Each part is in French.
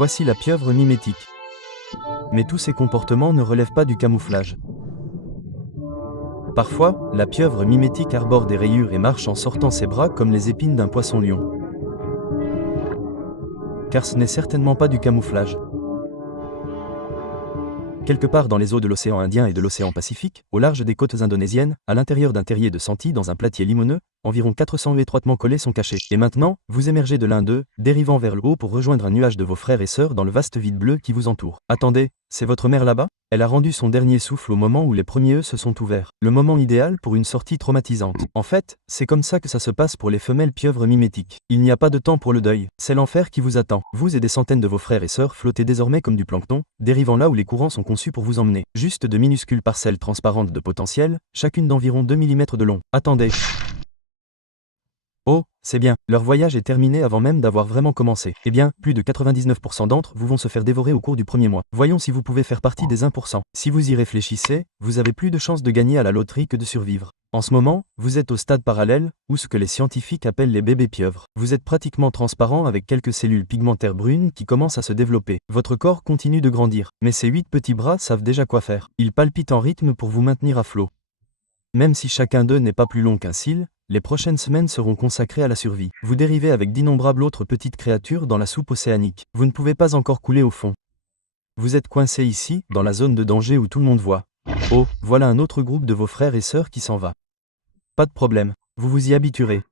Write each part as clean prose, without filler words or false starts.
Voici la pieuvre mimétique. Mais tous ces comportements ne relèvent pas du camouflage. Parfois, la pieuvre mimétique arbore des rayures et marche en sortant ses bras comme les épines d'un poisson-lion. Car ce n'est certainement pas du camouflage. Quelque part dans les eaux de l'océan Indien et de l'océan Pacifique, au large des côtes indonésiennes, à l'intérieur d'un terrier de Santi dans un platier limoneux, environ 400 œufs étroitement collés sont cachés. Et maintenant, vous émergez de l'un d'eux, dérivant vers le haut pour rejoindre un nuage de vos frères et sœurs dans le vaste vide bleu qui vous entoure. Attendez, c'est votre mère là-bas? Elle a rendu son dernier souffle au moment où les premiers œufs se sont ouverts. Le moment idéal pour une sortie traumatisante. En fait, c'est comme ça que ça se passe pour les femelles pieuvres mimétiques. Il n'y a pas de temps pour le deuil. C'est l'enfer qui vous attend. Vous et des centaines de vos frères et sœurs flottez désormais comme du plancton, dérivant là où les courants sont conçus pour vous emmener. Juste de minuscules parcelles transparentes de potentiel, chacune d'environ 2 mm de long. Attendez. Oh, c'est bien, leur voyage est terminé avant même d'avoir vraiment commencé. Eh bien, plus de 99% d'entre vous vont se faire dévorer au cours du premier mois. Voyons si vous pouvez faire partie des 1%. Si vous y réfléchissez, vous avez plus de chances de gagner à la loterie que de survivre. En ce moment, vous êtes au stade parallèle, ou ce que les scientifiques appellent les bébés pieuvres. Vous êtes pratiquement transparent avec quelques cellules pigmentaires brunes qui commencent à se développer. Votre corps continue de grandir, mais ces 8 petits bras savent déjà quoi faire. Ils palpitent en rythme pour vous maintenir à flot. Même si chacun d'eux n'est pas plus long qu'un cil, les prochaines semaines seront consacrées à la survie. Vous dérivez avec d'innombrables autres petites créatures dans la soupe océanique. Vous ne pouvez pas encore couler au fond. Vous êtes coincé ici, dans la zone de danger où tout le monde voit. Oh, voilà un autre groupe de vos frères et sœurs qui s'en va. Pas de problème, vous vous y habituerez.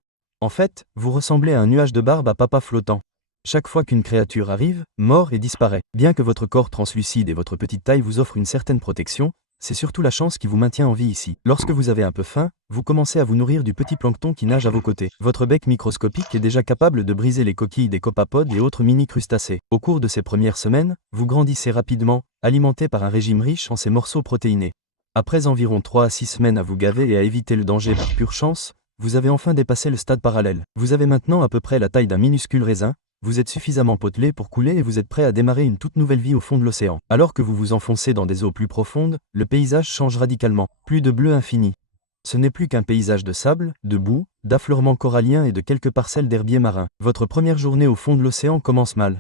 En fait, vous ressemblez à un nuage de barbe à papa flottant. Chaque fois qu'une créature arrive, mord et disparaît. Bien que votre corps translucide et votre petite taille vous offrent une certaine protection, c'est surtout la chance qui vous maintient en vie ici. Lorsque vous avez un peu faim, vous commencez à vous nourrir du petit plancton qui nage à vos côtés. Votre bec microscopique est déjà capable de briser les coquilles des copapodes et autres mini-crustacés. Au cours de ces premières semaines, vous grandissez rapidement, alimenté par un régime riche en ces morceaux protéinés. Après environ 3 à 6 semaines à vous gaver et à éviter le danger par pure chance, vous avez enfin dépassé le stade parallèle. Vous avez maintenant à peu près la taille d'un minuscule raisin. Vous êtes suffisamment potelé pour couler et vous êtes prêt à démarrer une toute nouvelle vie au fond de l'océan. Alors que vous vous enfoncez dans des eaux plus profondes, le paysage change radicalement. Plus de bleu infini. Ce n'est plus qu'un paysage de sable, de boue, d'affleurements coralliens et de quelques parcelles d'herbiers marins. Votre première journée au fond de l'océan commence mal.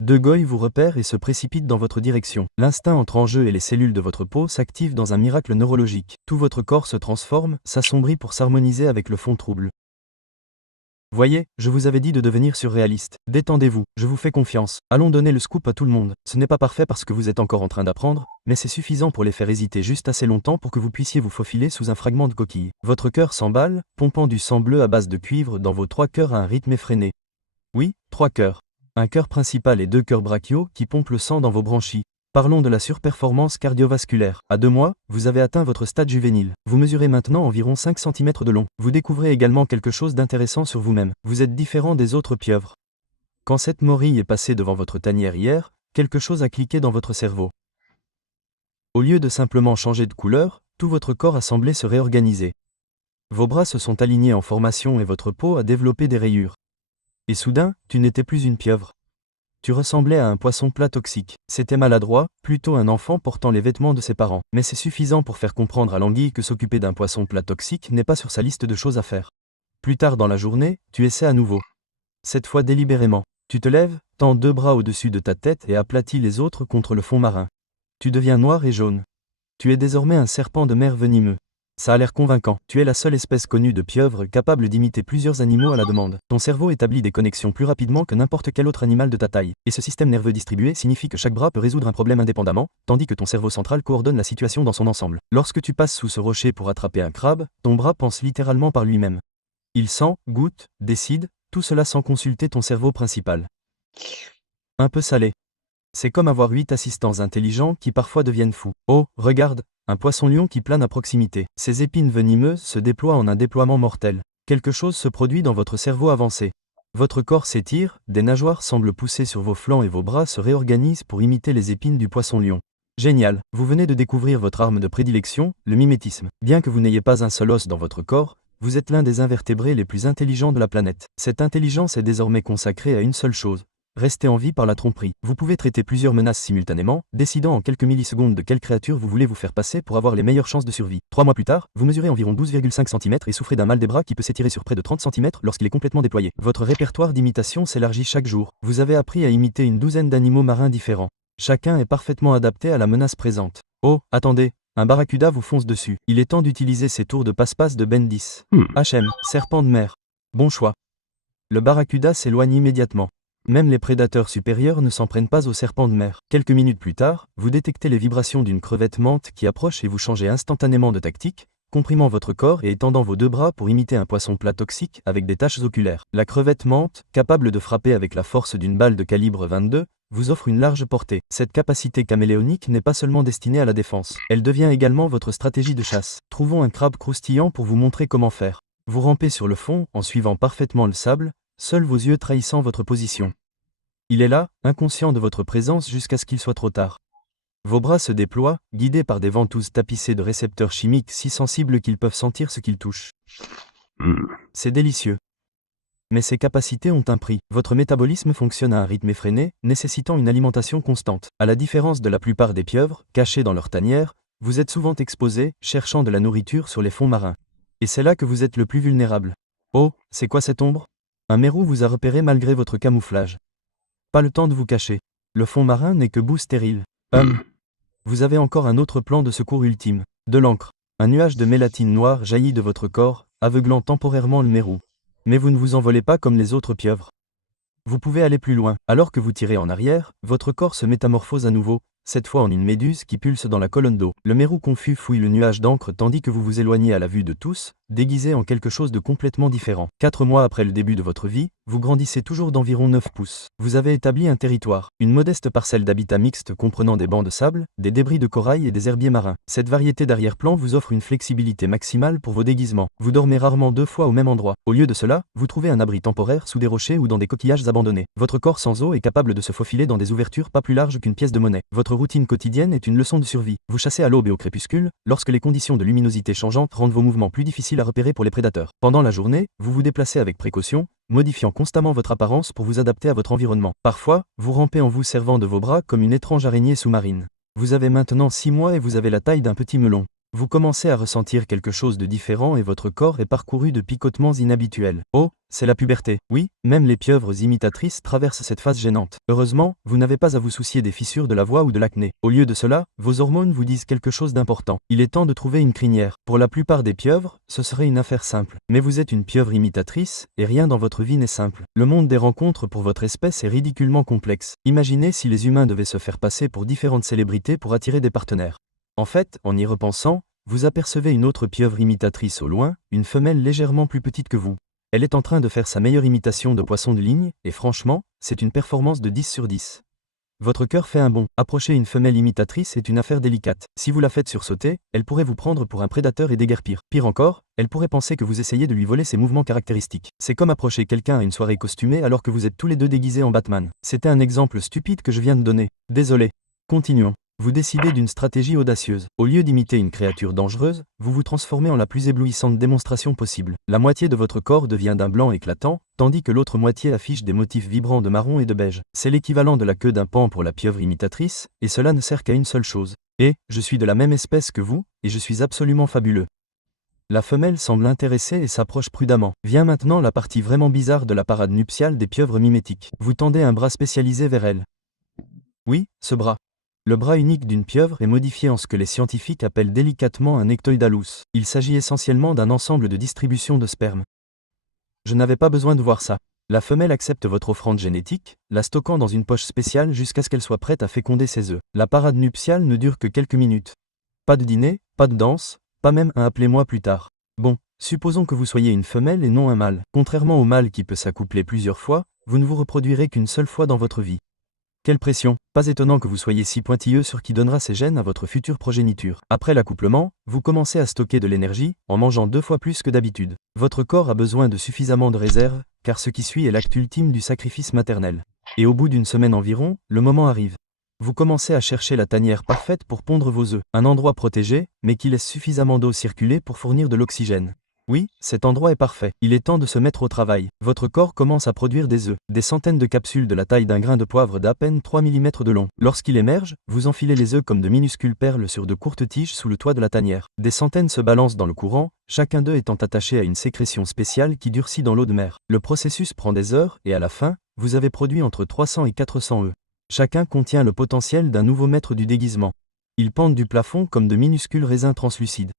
Deux goïs vous repèrent et se précipitent dans votre direction. L'instinct entre en jeu et les cellules de votre peau s'activent dans un miracle neurologique. Tout votre corps se transforme, s'assombrit pour s'harmoniser avec le fond trouble. Voyez, je vous avais dit de devenir surréaliste. Détendez-vous, je vous fais confiance. Allons donner le scoop à tout le monde. Ce n'est pas parfait parce que vous êtes encore en train d'apprendre, mais c'est suffisant pour les faire hésiter juste assez longtemps pour que vous puissiez vous faufiler sous un fragment de coquille. Votre cœur s'emballe, pompant du sang bleu à base de cuivre dans vos 3 cœurs à un rythme effréné. Oui, 3 cœurs. Un cœur principal et 2 cœurs brachiaux qui pompent le sang dans vos branchies. Parlons de la surperformance cardiovasculaire. À 2 mois, vous avez atteint votre stade juvénile. Vous mesurez maintenant environ 5 cm de long. Vous découvrez également quelque chose d'intéressant sur vous-même. Vous êtes différent des autres pieuvres. Quand cette morille est passée devant votre tanière hier, quelque chose a cliqué dans votre cerveau. Au lieu de simplement changer de couleur, tout votre corps a semblé se réorganiser. Vos bras se sont alignés en formation et votre peau a développé des rayures. Et soudain, tu n'étais plus une pieuvre. Tu ressemblais à un poisson plat toxique. C'était maladroit, plutôt un enfant portant les vêtements de ses parents. Mais c'est suffisant pour faire comprendre à l'anguille que s'occuper d'un poisson plat toxique n'est pas sur sa liste de choses à faire. Plus tard dans la journée, tu essaies à nouveau. Cette fois délibérément. Tu te lèves, tends 2 bras au-dessus de ta tête et aplatis les autres contre le fond marin. Tu deviens noir et jaune. Tu es désormais un serpent de mer venimeux. Ça a l'air convaincant. Tu es la seule espèce connue de pieuvre capable d'imiter plusieurs animaux à la demande. Ton cerveau établit des connexions plus rapidement que n'importe quel autre animal de ta taille. Et ce système nerveux distribué signifie que chaque bras peut résoudre un problème indépendamment, tandis que ton cerveau central coordonne la situation dans son ensemble. Lorsque tu passes sous ce rocher pour attraper un crabe, ton bras pense littéralement par lui-même. Il sent, goûte, décide, tout cela sans consulter ton cerveau principal. Un peu salé. C'est comme avoir 8 assistants intelligents qui parfois deviennent fous. Oh, regarde, un poisson-lion qui plane à proximité. Ses épines venimeuses se déploient en un déploiement mortel. Quelque chose se produit dans votre cerveau avancé. Votre corps s'étire, des nageoires semblent pousser sur vos flancs et vos bras se réorganisent pour imiter les épines du poisson-lion. Génial, vous venez de découvrir votre arme de prédilection, le mimétisme. Bien que vous n'ayez pas un seul os dans votre corps, vous êtes l'un des invertébrés les plus intelligents de la planète. Cette intelligence est désormais consacrée à une seule chose. rester en vie par la tromperie. Vous pouvez traiter plusieurs menaces simultanément, décidant en quelques millisecondes de quelle créature vous voulez vous faire passer pour avoir les meilleures chances de survie. 3 mois plus tard, vous mesurez environ 12,5 cm et souffrez d'un mal des bras qui peut s'étirer sur près de 30 cm lorsqu'il est complètement déployé. Votre répertoire d'imitation s'élargit chaque jour. Vous avez appris à imiter une douzaine d'animaux marins différents. Chacun est parfaitement adapté à la menace présente. Oh, attendez, un barracuda vous fonce dessus. Il est temps d'utiliser ces tours de passe-passe de Bendis. HM, serpent de mer. Bon choix. Le barracuda s'éloigne immédiatement. Même les prédateurs supérieurs ne s'en prennent pas aux serpents de mer. Quelques minutes plus tard, vous détectez les vibrations d'une crevette mante qui approche et vous changez instantanément de tactique, comprimant votre corps et étendant vos deux bras pour imiter un poisson plat toxique avec des taches oculaires. La crevette mante, capable de frapper avec la force d'une balle de calibre 22, vous offre une large portée. Cette capacité caméléonique n'est pas seulement destinée à la défense. Elle devient également votre stratégie de chasse. Trouvons un crabe croustillant pour vous montrer comment faire. Vous rampez sur le fond, en suivant parfaitement le sable, seuls vos yeux trahissant votre position. Il est là, inconscient de votre présence jusqu'à ce qu'il soit trop tard. Vos bras se déploient, guidés par des ventouses tapissées de récepteurs chimiques si sensibles qu'ils peuvent sentir ce qu'ils touchent. C'est délicieux. Mais ces capacités ont un prix. Votre métabolisme fonctionne à un rythme effréné, nécessitant une alimentation constante. À la différence de la plupart des pieuvres, cachées dans leur tanière, vous êtes souvent exposés, cherchant de la nourriture sur les fonds marins. Et c'est là que vous êtes le plus vulnérable. Oh, c'est quoi cette ombre? Un mérou vous a repéré malgré votre camouflage. Pas le temps de vous cacher. Le fond marin n'est que boue stérile. Vous avez encore un autre plan de secours ultime. De l'encre. Un nuage de mélatine noire jaillit de votre corps, aveuglant temporairement le mérou. Mais vous ne vous envolez pas comme les autres pieuvres. Vous pouvez aller plus loin. Alors que vous tirez en arrière, votre corps se métamorphose à nouveau, cette fois en une méduse qui pulse dans la colonne d'eau. Le mérou confus fouille le nuage d'encre tandis que vous vous éloignez à la vue de tous, déguisé en quelque chose de complètement différent. 4 mois après le début de votre vie, vous grandissez toujours d'environ 9 pouces. Vous avez établi un territoire, une modeste parcelle d'habitat mixte comprenant des bancs de sable, des débris de corail et des herbiers marins. Cette variété d'arrière-plan vous offre une flexibilité maximale pour vos déguisements. Vous dormez rarement 2 fois au même endroit. Au lieu de cela, vous trouvez un abri temporaire sous des rochers ou dans des coquillages abandonnés. Votre corps sans os est capable de se faufiler dans des ouvertures pas plus larges qu'une pièce de monnaie. Votre routine quotidienne est une leçon de survie. Vous chassez à l'aube et au crépuscule, lorsque les conditions de luminosité changeantes rendent vos mouvements plus difficiles à repérer pour les prédateurs. Pendant la journée, vous vous déplacez avec précaution, modifiant constamment votre apparence pour vous adapter à votre environnement. Parfois, vous rampez en vous servant de vos bras comme une étrange araignée sous-marine. Vous avez maintenant 6 mois et vous avez la taille d'un petit melon. Vous commencez à ressentir quelque chose de différent et votre corps est parcouru de picotements inhabituels. Oh, c'est la puberté. Oui, même les pieuvres imitatrices traversent cette phase gênante. Heureusement, vous n'avez pas à vous soucier des fissures de la voix ou de l'acné. Au lieu de cela, vos hormones vous disent quelque chose d'important. Il est temps de trouver une crinière. Pour la plupart des pieuvres, ce serait une affaire simple. Mais vous êtes une pieuvre imitatrice, et rien dans votre vie n'est simple. Le monde des rencontres pour votre espèce est ridiculement complexe. Imaginez si les humains devaient se faire passer pour différentes célébrités pour attirer des partenaires. En fait, en y repensant, vous apercevez une autre pieuvre imitatrice au loin, une femelle légèrement plus petite que vous. Elle est en train de faire sa meilleure imitation de poisson de ligne, et franchement, c'est une performance de 10 sur 10. Votre cœur fait un bond. Approcher une femelle imitatrice est une affaire délicate. Si vous la faites sursauter, elle pourrait vous prendre pour un prédateur et déguerpir. Pire encore, elle pourrait penser que vous essayez de lui voler ses mouvements caractéristiques. C'est comme approcher quelqu'un à une soirée costumée alors que vous êtes tous les deux déguisés en Batman. C'était un exemple stupide que je viens de donner. Désolé. Continuons. Vous décidez d'une stratégie audacieuse. Au lieu d'imiter une créature dangereuse, vous vous transformez en la plus éblouissante démonstration possible. La moitié de votre corps devient d'un blanc éclatant, tandis que l'autre moitié affiche des motifs vibrants de marron et de beige. C'est l'équivalent de la queue d'un paon pour la pieuvre imitatrice, et cela ne sert qu'à une seule chose. Et, je suis de la même espèce que vous, et je suis absolument fabuleux. La femelle semble intéressée et s'approche prudemment. Vient maintenant la partie vraiment bizarre de la parade nuptiale des pieuvres mimétiques. Vous tendez un bras spécialisé vers elle. Oui, ce bras. Le bras unique d'une pieuvre est modifié en ce que les scientifiques appellent délicatement un ectoïdalus. Il s'agit essentiellement d'un ensemble de distribution de sperme. Je n'avais pas besoin de voir ça. La femelle accepte votre offrande génétique, la stockant dans une poche spéciale jusqu'à ce qu'elle soit prête à féconder ses œufs. La parade nuptiale ne dure que quelques minutes. Pas de dîner, pas de danse, pas même un appelez-moi plus tard. Bon, supposons que vous soyez une femelle et non un mâle. Contrairement au mâle qui peut s'accoupler plusieurs fois, vous ne vous reproduirez qu'une seule fois dans votre vie. Quelle pression! Pas étonnant que vous soyez si pointilleux sur qui donnera ces gènes à votre future progéniture. Après l'accouplement, vous commencez à stocker de l'énergie, en mangeant 2 fois plus que d'habitude. Votre corps a besoin de suffisamment de réserves, car ce qui suit est l'acte ultime du sacrifice maternel. Et au bout d'une semaine environ, le moment arrive. Vous commencez à chercher la tanière parfaite pour pondre vos œufs. Un endroit protégé, mais qui laisse suffisamment d'eau circuler pour fournir de l'oxygène. Oui, cet endroit est parfait. Il est temps de se mettre au travail. Votre corps commence à produire des œufs, des centaines de capsules de la taille d'un grain de poivre d'à peine 3 mm de long. Lorsqu'il émerge, vous enfilez les œufs comme de minuscules perles sur de courtes tiges sous le toit de la tanière. Des centaines se balancent dans le courant, chacun d'eux étant attaché à une sécrétion spéciale qui durcit dans l'eau de mer. Le processus prend des heures et à la fin, vous avez produit entre 300 et 400 œufs. Chacun contient le potentiel d'un nouveau maître du déguisement. Ils pendent du plafond comme de minuscules raisins translucides.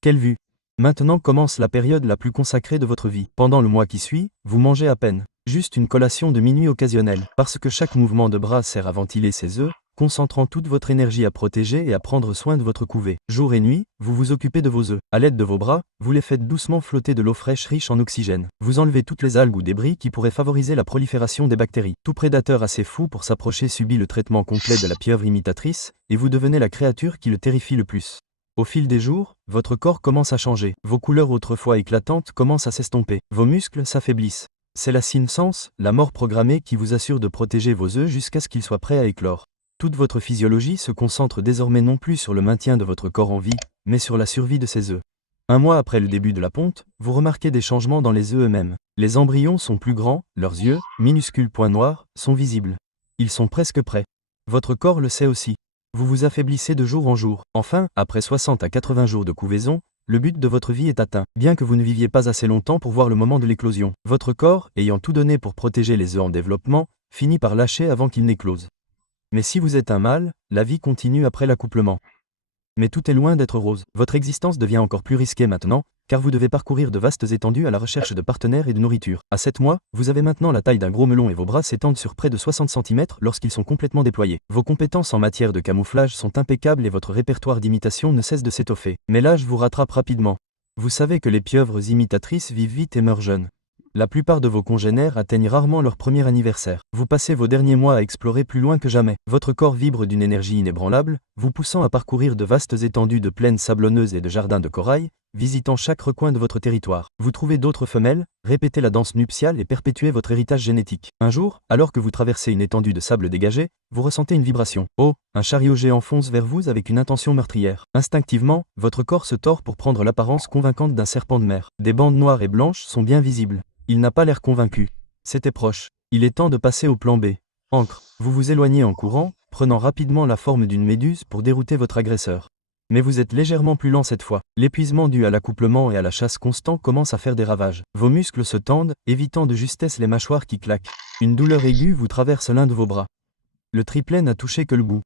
Quelle vue! Maintenant commence la période la plus consacrée de votre vie. Pendant le mois qui suit, vous mangez à peine. Juste une collation de minuit occasionnelle, parce que chaque mouvement de bras sert à ventiler ces œufs, concentrant toute votre énergie à protéger et à prendre soin de votre couvée. Jour et nuit, vous vous occupez de vos œufs. À l'aide de vos bras, vous les faites doucement flotter de l'eau fraîche riche en oxygène. Vous enlevez toutes les algues ou débris qui pourraient favoriser la prolifération des bactéries. Tout prédateur assez fou pour s'approcher subit le traitement complet de la pieuvre imitatrice, et vous devenez la créature qui le terrifie le plus. Au fil des jours, votre corps commence à changer. Vos couleurs autrefois éclatantes commencent à s'estomper. Vos muscles s'affaiblissent. C'est la senescence, la mort programmée qui vous assure de protéger vos œufs jusqu'à ce qu'ils soient prêts à éclore. Toute votre physiologie se concentre désormais non plus sur le maintien de votre corps en vie, mais sur la survie de ces œufs. Un mois après le début de la ponte, vous remarquez des changements dans les œufs eux-mêmes. Les embryons sont plus grands, leurs yeux, minuscules points noirs, sont visibles. Ils sont presque prêts. Votre corps le sait aussi. Vous vous affaiblissez de jour en jour. Enfin, après 60 à 80 jours de couvaison, le but de votre vie est atteint. Bien que vous ne viviez pas assez longtemps pour voir le moment de l'éclosion, votre corps, ayant tout donné pour protéger les œufs en développement, finit par lâcher avant qu'ils n'éclosent. Mais si vous êtes un mâle, la vie continue après l'accouplement. Mais tout est loin d'être rose. Votre existence devient encore plus risquée maintenant, car vous devez parcourir de vastes étendues à la recherche de partenaires et de nourriture. À 7 mois, vous avez maintenant la taille d'un gros melon et vos bras s'étendent sur près de 60 cm lorsqu'ils sont complètement déployés. Vos compétences en matière de camouflage sont impeccables et votre répertoire d'imitation ne cesse de s'étoffer. Mais l'âge vous rattrape rapidement. Vous savez que les pieuvres imitatrices vivent vite et meurent jeunes. La plupart de vos congénères atteignent rarement leur premier anniversaire. Vous passez vos derniers mois à explorer plus loin que jamais. Votre corps vibre d'une énergie inébranlable, vous poussant à parcourir de vastes étendues de plaines sablonneuses et de jardins de corail, visitant chaque recoin de votre territoire. Vous trouvez d'autres femelles, répétez la danse nuptiale et perpétuez votre héritage génétique. Un jour, alors que vous traversez une étendue de sable dégagé, vous ressentez une vibration. Oh, un chariot géant fonce vers vous avec une intention meurtrière. Instinctivement, votre corps se tord pour prendre l'apparence convaincante d'un serpent de mer. Des bandes noires et blanches sont bien visibles. Il n'a pas l'air convaincu. C'était proche. Il est temps de passer au plan B. Ancre. Vous vous éloignez en courant, prenant rapidement la forme d'une méduse pour dérouter votre agresseur. Mais vous êtes légèrement plus lent cette fois. L'épuisement dû à l'accouplement et à la chasse constant commence à faire des ravages. Vos muscles se tendent, évitant de justesse les mâchoires qui claquent. Une douleur aiguë vous traverse l'un de vos bras. Le triplet n'a touché que le bout.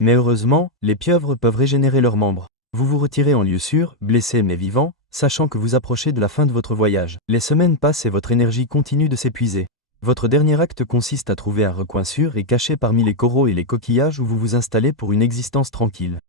Mais heureusement, les pieuvres peuvent régénérer leurs membres. Vous vous retirez en lieu sûr, blessé mais vivant, sachant que vous approchez de la fin de votre voyage. Les semaines passent et votre énergie continue de s'épuiser. Votre dernier acte consiste à trouver un recoin sûr et caché parmi les coraux et les coquillages où vous vous installez pour une existence tranquille.